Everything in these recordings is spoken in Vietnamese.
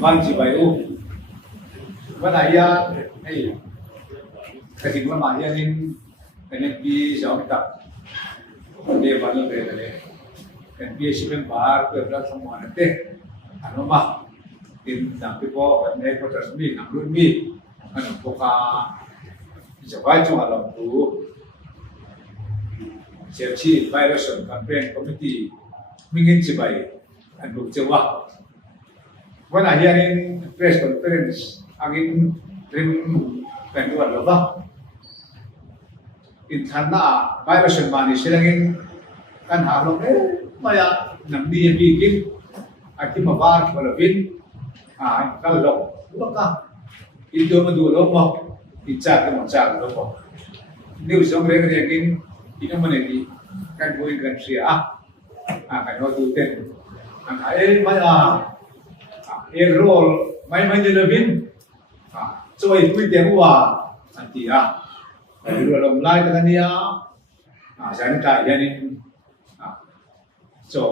văn chỉ bài uวันไหนอ่ะไอ้กระถิ่นวันมาเนี่ยนี่ปีสองตับเดี๋ยววันนี้เลยเป็นปีสิบเป็นบาร์เพื่อรับสมุนเตะอันนั้นมาทีมนักพิพากษาในประเทศมีนักรุ่นมีอันนั้นพวกเขาจะไปจังหวัดลำพูนเชียร์ชีไปรัชนแคมเปญคอมมิตี้มีเงินจะไปอันบุกจังหวัดวันไหนนี่เพรสคอนเฟอเรนซ์ angin trim penduan loba in thana virus mani silangin kan harlo maya namni bikin aki mabar kolobin kallo loka indo madulo mo icha ka macha lobo new song re ngin inamaneti kan boy kan sia kan ho tu ten an ai maya role mai jelobin rồi quy tiếng hòa anh chị rồi đồng lai ta nia sáng trại cho nên cho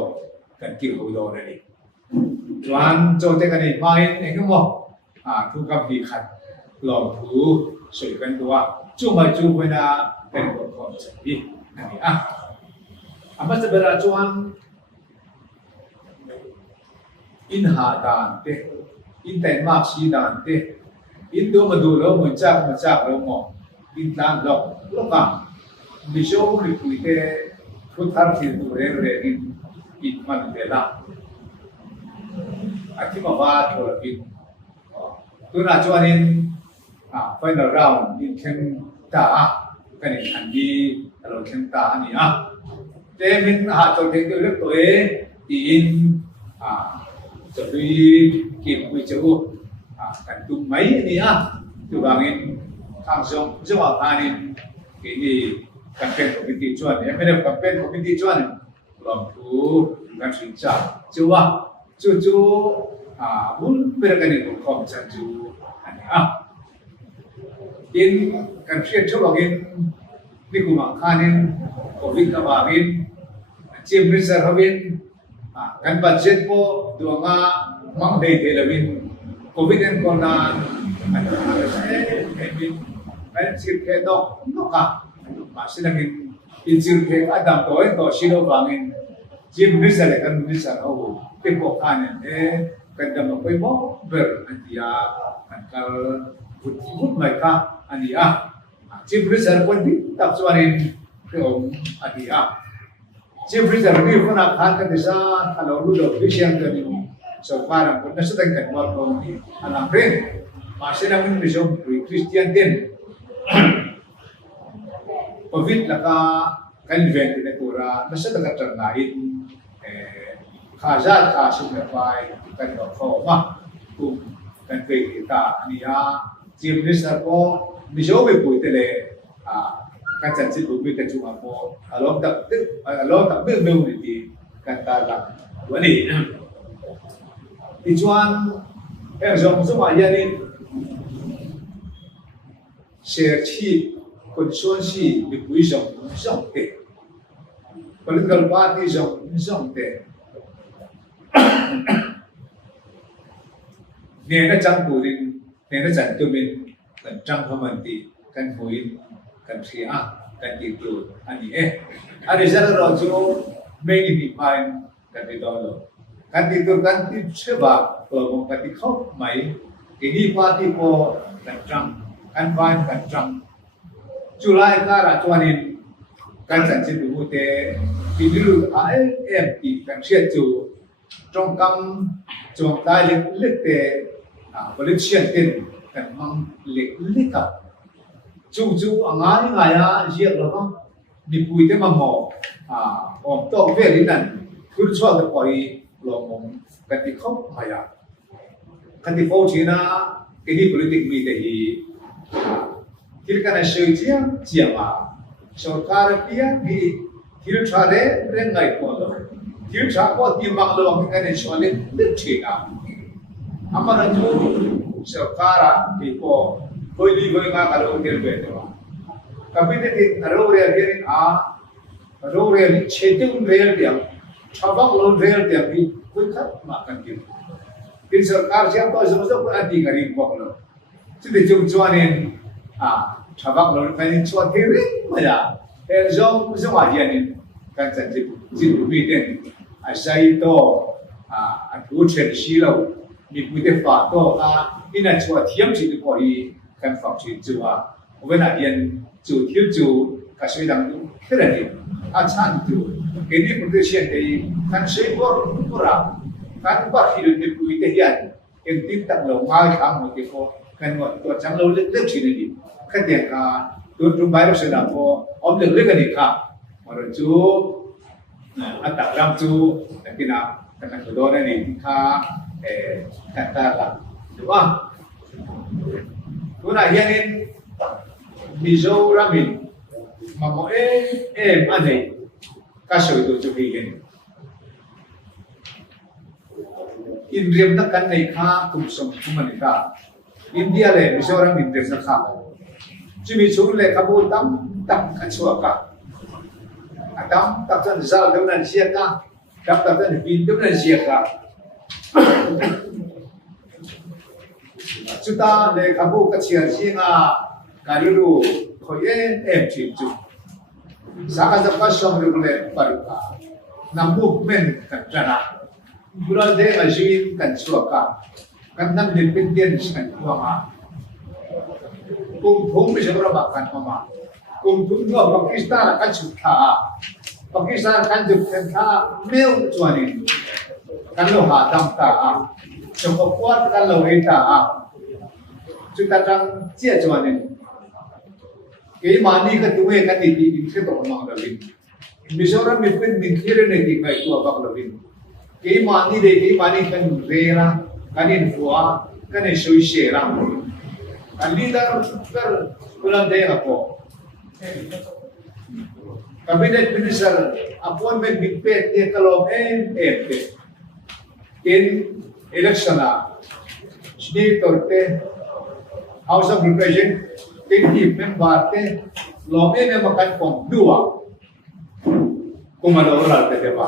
cần kiểu hồi đồ này choan cho cái này mai này không một thu cầm bị khăn lòng thú sưởi bên tua chú mà chú bên bên của con đi này mà sẽ bây choan in hạ đàn te in tên mạc sĩ đàn te Indo madulo macak lomo intang lokam bisho rikuite putar situ re itman bela akima ba tholapin tuna chuanin final round in ken ta kanin andi alo ken ta ani te min tol te lek to in choi kim wi chu kan tung mấy ni tu bangin tham song jawab anin ini campaign committee chuan MNF campaign committee chuan lom thu kan sin cha chuwa chu bun berakani ko kom chan chu ani in kan fiat chu bangin ni kuma khanin covid ka bangin chief minister habin kan budget po duanga mang dei thelawin Covid and Corona, and sirke no ka. Masinangin in sirke adam to sino bangin. Jim Rizal kan Rizal ho. Tipo kanen kanda makoy mo ber antia ankal put mai ka ania. Jim Rizal pun di tapsuanin keom ania. Jim Rizal ni pun akan kadisa kalau lu do bisian kan so parang kung nasa tayong kanwal ko alam rin masih namin misyon Christian din COVID laka kan-event na kura nasa taga-tarnahin kazal kasin na pa'y kan-koma kung kan-kay kita niya Chief Minister po misyon may po itile kan-sansin po may kachunga po along takbil may uniti kan-talang wali Ichuan yang semua ini share chi konstituensi di puisong te political party song te nena campurin nena cantumin kan campumanti kan huin kan sia kan itu ani ada cara rojo meni di pain kan ditolo kan tidur kan coba kalau mau kati kau mai ini parti po kencang kan bahan kencang Julai kara tuanin kan sanjit dulu te tidur AMT kan siatu trong kam trong tai lik te politician tin kan mang lik ka chu angai ngaya jiak lo di pui te mamo om to ve nan kur chwa te poi lomong kati khop maya kati fo china ini politik mi tehi kirkana shojia jiama sarkar pia ni kirchare rengai ko kircha ko timang lo kane chole china amara ju sarkara ko koili goi nga kalo kirbe to kapite ti aro re aro re chetung re dia Chabang lo real dia bi kui khat makan gitu. tin sarkar siam to zo anti gari bok lo chu de chung chuanin thabak lo kan chuan thi ring ma ya el zong zong hianin kan chan ji mi ten sai to thu chen si lo mi pu te fa to ina chua thiam chi ko hi kan fa chi chu when hian chu thiu chu ka sei dang khera ni chan chu ke ni protection dei kan sei por pura kan ba hi ni pu te hian en tin tak lo ngai kham mo ke ko kan wa to chang lo le chi ni ka te ka tu bai ro se da ko om le ka ni ka ma ro chu tak ram chu kina kan ko do ni ka kan ta la đúng không? Tôi là hiện in Mizoramin mà mỗi em anh ấy các sự tôi chụp hình in riêng tất cả này khác cùng sống cùng mình cả India này Mizoramin riêng tất cả chỉ mình xuống này các bộ tắm tắm cả chùa cả tắm tắm chân sao đâu nên xia cả tắm chân pin đâu nên xia cả chúng ta để các bộ các chuyện gì cái điều khởi em chịu chịu sáng cái tập sống được lên phải cả nằm buộc men cần ra nào bây giờ ở dưới cần sửa cả cần nằm đến bên tiền cần qua mà cùng thúng bây giờ nó bảo cần qua mà cùng thúng nó Pakistan là cần chụp thả Pakistan cần chụp thả nêu cho nên cần lo hạ đam thả trong cuộc quát cần lo hết thả chúng ta đang chia cho nên cái mani cái tuổi cái gì thì sẽ tổ mang được đi Mizoram mình kia này thì phải tua bạc được đi cái mani đây cái mani cần về ra cái này phua cái này suy xẻ ra cái leader cái bulan đây là có cabinet minister appointment big pay thì kalau in election senator House of Representatives member te lo me makan pom dua kumadora te ba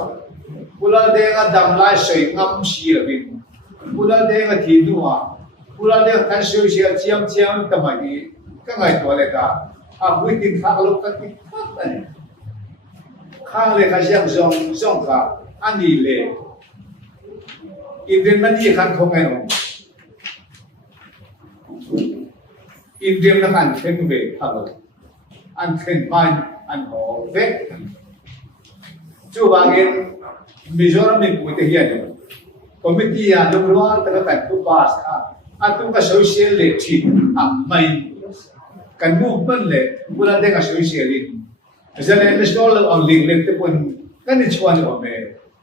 pula de ga dam lai sei ngam si la bin pula de ga thi dua pula de kan sei sia chiam ta ma ni ka ngai to le ka hui tin kha lo ka ti pa ni khang le ka siam zong ka ani le in mani khan khong ai no Indian là ăn khen về thằng ăn khen mai ăn họ vét chú bà nghe Mizoram mình cũng thể hiện committee lúc đó ta có tu pass tu ka social lệ chi mày kan movement lệ pula de ka social lệ giờ này national on link lệ te pun kan ni chuan o me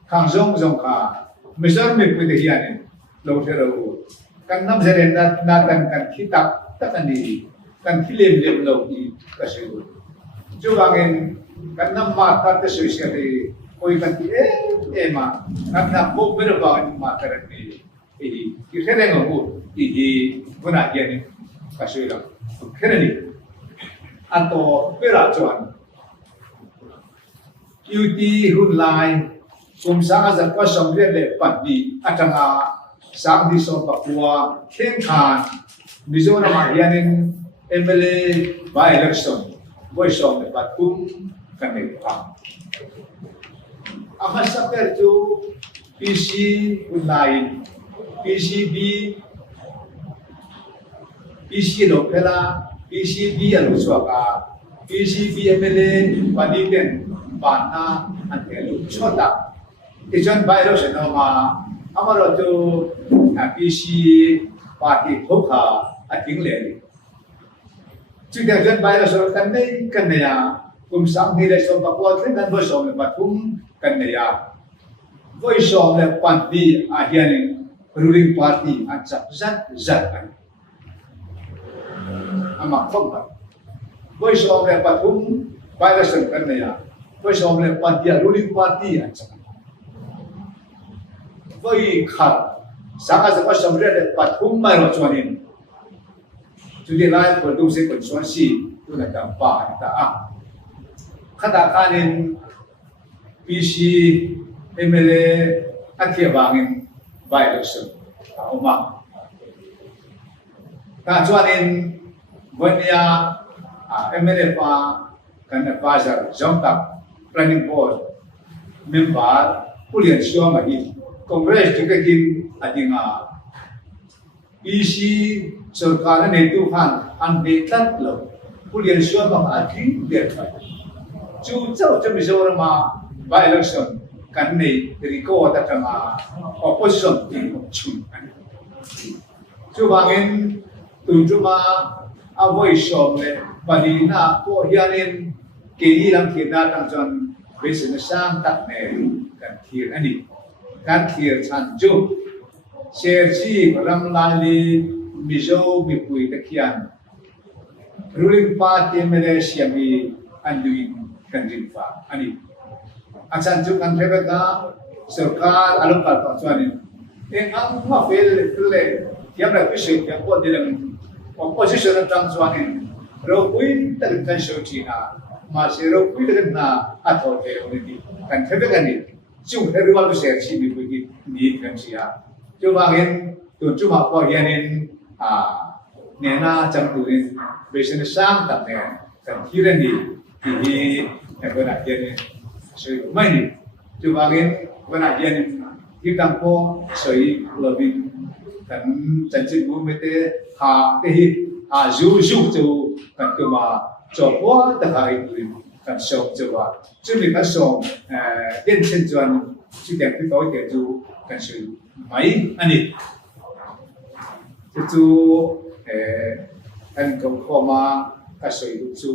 khang zong ka Mizoram mình cũng thể hiện lâu thế rồi kan nam giờ này na kan khi tak tất cả đi cần khi liềm lâu thì cái sự chú bà nghe cần năm mà ta cái sự sẽ thì coi cần thì mà cần năm bộ bây giờ vào mà cái này thì cái này ngầu hút thì vẫn là gì này cái sự đó cái này anh to bây giờ chọn UT hun lai cùng sáng giờ có sống riêng để bắt đi anh sáng đi sống Papua khen khan Mizoram hianin MLA by election voice of the Patum kanai pa amasaper chu PC online PCB PC lokela PCB aluswaka PCB MLA paditen bana antelu chota ijon by election ma amaro chu PC party thokha tiếng lệ chứ để dân bay là số cần này cùng sáng thì là số bạc quan thế nên với số là bạc cũng cần này với số là party hiện ruling party anh rất anh mà không phải với số là bạc cũng bay là số cần này với số là party ruling party anh với khát sáng giờ có số là bạc cũng mai rồi cho nên Jadi lain produksi konsumsi itu nak dampak kita kata kanin PC MLA akhir bangin by election oma ta chuanin vania MLFA kan advisor jomtak planning board member pulian sioma hi congress tikakin adinga PC सरकार ने तो han betat lo pulian sioma akin der pai chu chau chau Mizoram by election kan nei riko ta tama opposition in chun chu bangin tu chuma avoid shop le padina ko hianin ke lam thina tang chon business sang tak ne kan thir ani kan thir chan chu share chi ram lali mizo mi pui ta khian ruling party Malaysia mi anduin kan rinfa ani asan chu kan thebe da sarkar alom kal pa chuanin ang ma fel le yamra pishe ya ko dilang opposition tang chuanin ro pui ta kan show china ma se ro pui ta na atho te oni kan thebe kan ni chu everyone to share chi mi pui ni kan sia chu ba gen tu chu ma ko hianin ne na cham tu ni business sang ta ne kan hiren ni ti ko na hianin so mai ni chu ba gen ko na hianin ki tang ko soi loving kan chan chi bu me te ha te hi zu chu kan tu ma cho qua ta kai tu kan so chu ba chu ni kan so den chen chuan chu de ki to te chu kan soi mai ani chu kan ko ma ka soi chu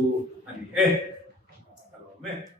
ani me